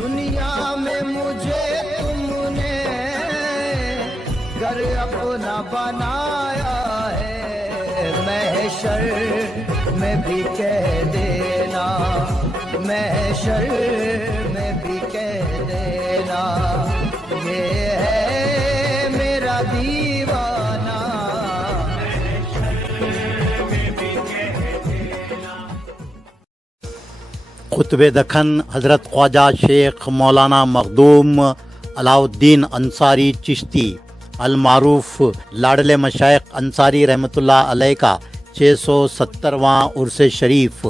दुनिया में मुझे तुमने घर अपना बनाया है, महशर में भी कह देना, महशर में भी कह देना, ये है मेरा दीवाना। खुतबे दखन हज़रत ख्वाजा शेख मौलाना मखदूम अलाउद्दीन अंसारी चिश्ती अलमारूफ लाडले मशाइख अंसारी रहमतुल्लाह अलैह का 670वां उर्स शरीफ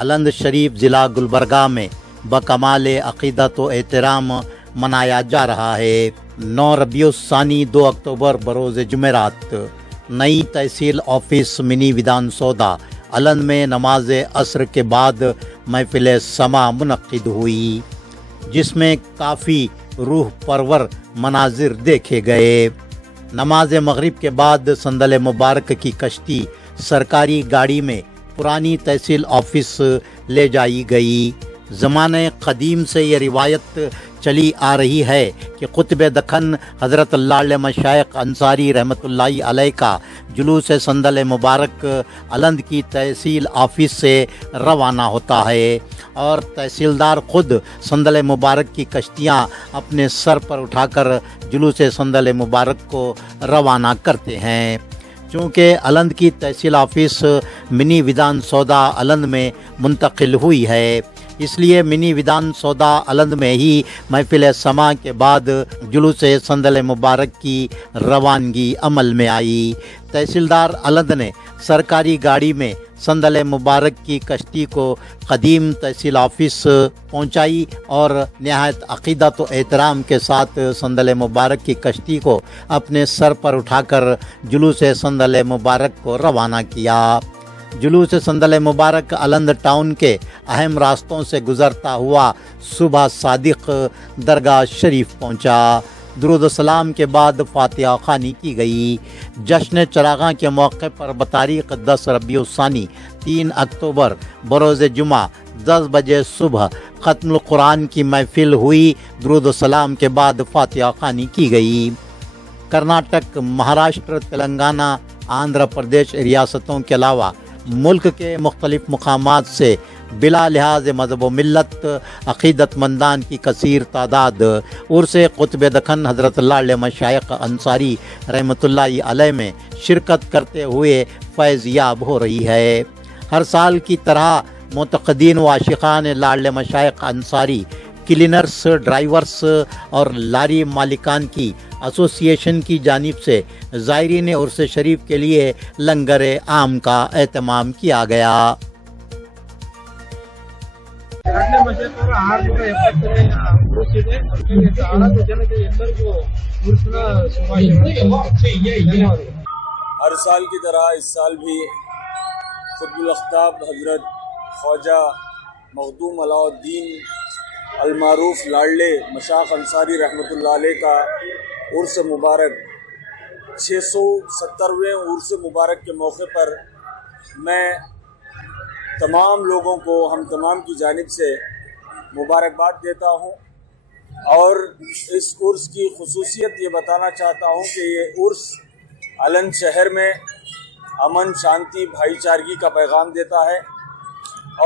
अलंद शरीफ ज़िला गुलबर्गा में बकमाल अक़ीदत व एहतराम मनाया जा रहा है। 9 रबीउस्सानी 2 अक्टूबर बरोज़ जुमेरात नई तहसील ऑफिस मिनी विधान सौदा अलंद में नमाज असर के बाद महफिल समा मुनक्किद हुई, जिसमें काफ़ी रूह परवर मनाजिर देखे गए। नमाज मगरिब के बाद संदल मुबारक की कश्ती सरकारी गाड़ी में पुरानी तहसील ऑफिस ले जाई गई। ज़माने क़दीम से ये रिवायत चली आ रही है कि क़ुतब दखन हज़रत लाडले मशाइख अंसारी रहमतुल्लाहि अलैह का जुलूस संदल मुबारक अलंद की तहसील ऑफिस से रवाना होता है और तहसीलदार ख़ुद संदल मुबारक की कश्तियाँ अपने सर पर उठाकर जुलूस संदल मुबारक को रवाना करते हैं। चूँकि अलंद की तहसील ऑफिस मिनी विधान सौदा अलंद में मुंतकिल हुई है, इसलिए मिनी विधान सौदा अलंद में ही महफिल समा के बाद जुलूस संदल मुबारक की रवानगी अमल में आई। तहसीलदार अलंद ने सरकारी गाड़ी में संदल मुबारक की कश्ती को कदीम तहसील ऑफिस पहुंचाई और नहायत अक़ीदत व एहतराम के साथ संदल मुबारक की कश्ती को अपने सर पर उठाकर जुलूस संदल मुबारक को रवाना किया। जुलूस संदल मुबारक अलंद टाउन के अहम रास्तों से गुज़रता हुआ सुबह सादिक दरगाह शरीफ पहुंचा। दुरूद सलाम के बाद फातिहा ख़ानी की गई। जश्न चराग़ां के मौके पर बतारीख़ 10 रबीउस्सानी 3 अक्टूबर बरोज़ जुमा 10 बजे सुबह ख़त्मुल कुरान की महफिल हुई। दुरूद सलाम के बाद फातिहा ख़ानी की गई। कर्नाटक, महाराष्ट्र, तेलंगाना, आंध्र प्रदेश रियासतों के अलावा मुल्क के मुख्तलिफ मुकामात से बिला लिहाज मज़हब व मिल्लत अक़ीदतमंदान की कसीर तादाद उर्स क़ुतब दखन हज़रत लाडले मशाइख अंसारी रहमतुल्लाहि अलैह में शिरकत करते हुए फैज़ याब हो रही है। हर साल की तरह मुतक़दीन व आशिक़ान लाडले मशाइख अंसारी, क्लीनर्स, ड्राइवर्स और लारी मालिकान की एसोसिएशन की जानिब से ज़ायरीन उर्स शरीफ के लिए लंगर आम का एहतमाम किया गया। हर साल की तरह इस साल भी खुतबुल अख्ताब हज़रत ख्वाजा मखदूम अलाउद्दीन अलमारूफ लाडले मशाइख अंसारी रहमतुल्लाह अलैह का उर्स मुबारक 670वें उर्स मुबारक के मौके पर मैं तमाम लोगों को हम तमाम की जानिब से मुबारकबाद देता हूँ और इस उर्स की खुसूसियत ये बताना चाहता हूँ कि ये उर्स अलंद शहर में अमन, शांति, भाईचारगी का पैगाम देता है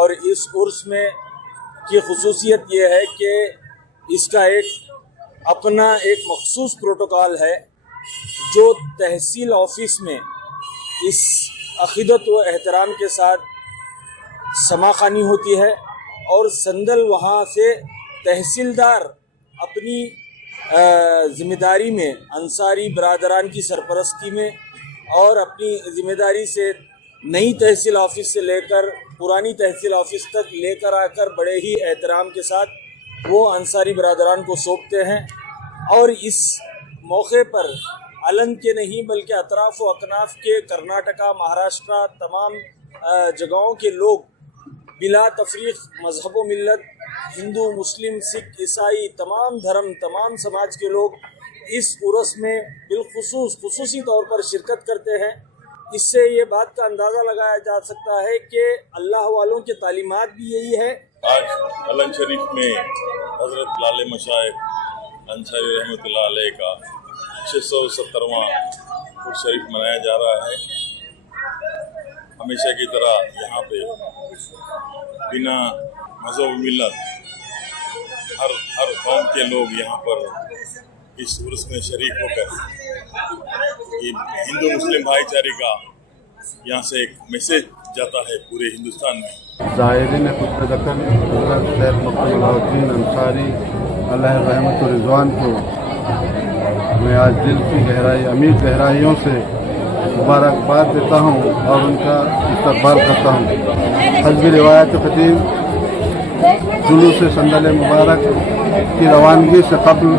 और इस उर्स में की खुसूसियत ये है कि इसका अपना एक मखसूस प्रोटोकॉल है जो तहसील ऑफिस में इस अक़ीदत व एहतराम के साथ समाख़ानी होती है और संदल वहाँ से तहसीलदार अपनी ज़िम्मेदारी में अंसारी बरादरान की सरपरस्ती में और अपनी ज़िम्मेदारी से नई तहसील ऑफिस से लेकर पुरानी तहसील ऑफिस तक लेकर आकर बड़े ही एहतराम के साथ वो अंसारी बरादरान को सौंपते हैं और इस मौके पर अलंद के नहीं बल्कि अतराफ़ व अकनाफ के कर्नाटका, महाराष्ट्र तमाम जगहों के लोग बिला तफरीक़ मज़हब व मिल्लत, हिंदू, मुस्लिम, सिख, ईसाई, तमाम धर्म, तमाम समाज के लोग इस उर्स में खुसूसी तौर पर शिरकत करते हैं। इससे ये बात का अंदाज़ा लगाया जा सकता है कि अल्लाह वालों की तालीमात भी यही है। आज अलंद शरीफ में حضرت لال مشائخ انصاری رحمتullah علیہ کا 670واں عرس شریف منایا جا رہا ہے۔ ہمیشہ کی طرح یہاں پہ بنا مذہب و ملت ہر قوم کے لوگ یہاں پر اس عرس میں شریک ہو کر ہندو مسلم بھائی چارے کا یہاں سے ایک میسج جاتا ہے پورے ہندوستان میں۔ زائرین قطب دکن حضرت شیخ مقدوم علاء الدین انصاری علیہ رحمت و رضوان کو میں آج دل کی امیر گہرائیوں سے مبارکباد دیتا ہوں اور ان کا استقبال کرتا ہوں۔ حسب روایت قدیم جلوس صندل مبارک کی روانگی سے قبل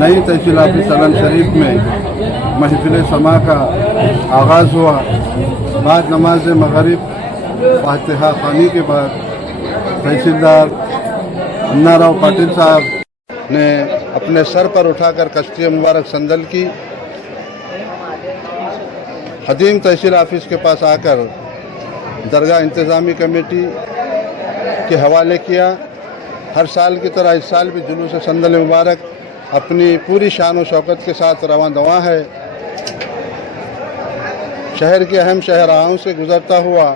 نئی تحصیل آفس سالن شریف میں محفل سما کا آغاز ہوا۔ بعد نماز مغرب فاتحہ خوانی کے بعد تحصیلدار انا راؤ پاٹل صاحب نے اپنے سر پر اٹھا کر کشتی مبارک سندل کی، قدیم تحصیل آفس کے پاس آ کر درگاہ انتظامی کمیٹی کے حوالے کیا۔ ہر سال کی طرح اس سال بھی جلوس سندل مبارک اپنی پوری شان و شوکت کے ساتھ رواں دواں ہے۔ شہر کے اہم شاہراہوں سے گزرتا ہوا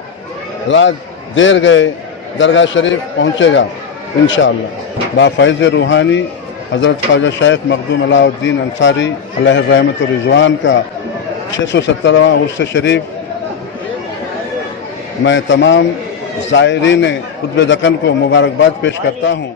رات دیر گئے درگاہ شریف پہنچے گا انشاءاللہ۔ با فیض روحانی حضرت خواجہ شیخ مقدوم علاء الدین انصاری علیہ رحمت و رضوان کا 670واں عرس شریف میں تمام زائرین قطب دکن کو مبارکباد پیش کرتا ہوں۔